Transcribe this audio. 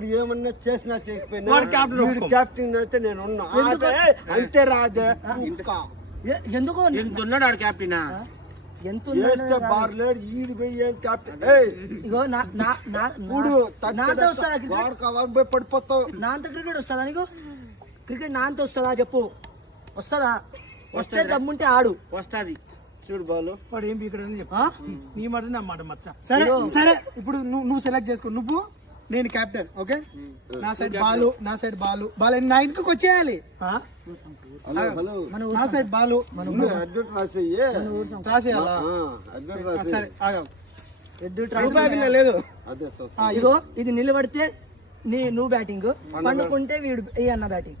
వాడు ఏమన్నా చేసినా చేయకపోయినా క్యాప్టెన్ అయితే నేను ఉన్నా అంతే రాజే. ఎందుకు ఎంత ఉన్నాడు ఆడు క్యాప్టెన్? ఎంత బార్లేడు ఈడు పోయి ఏం క్యాప్టెన్? ఇగో నాతో వస్తుందా పోయి పడిపోతావు. నాంత క్రికెట్ వస్తుందా నీకు? క్రికెట్ నాంత వస్తుందా చెప్పు? వస్తుందా? వస్తే దమ్ముంటే ఆడు. వస్తుంది చూడు బాలు వాడు ఏం ఇక్కడ చెప్పు. నీ మాట నా మాట మచ్చ. సరే సరే, ఇప్పుడు నువ్వు సెలెక్ట్ చేసుకో. నువ్వు నేను కెప్టెన్, ఓకే? నా సైడ్ బాలు నా ఇంటికి వచ్చేయాలి. నా సైడ్ బాలు రాసేయాలా? సరే లేదు. ఇగో ఇది నిలబడితే నువ్వు బ్యాటింగ్, పండుకుంటే వీడు ఏ అన్న బ్యాటింగ్.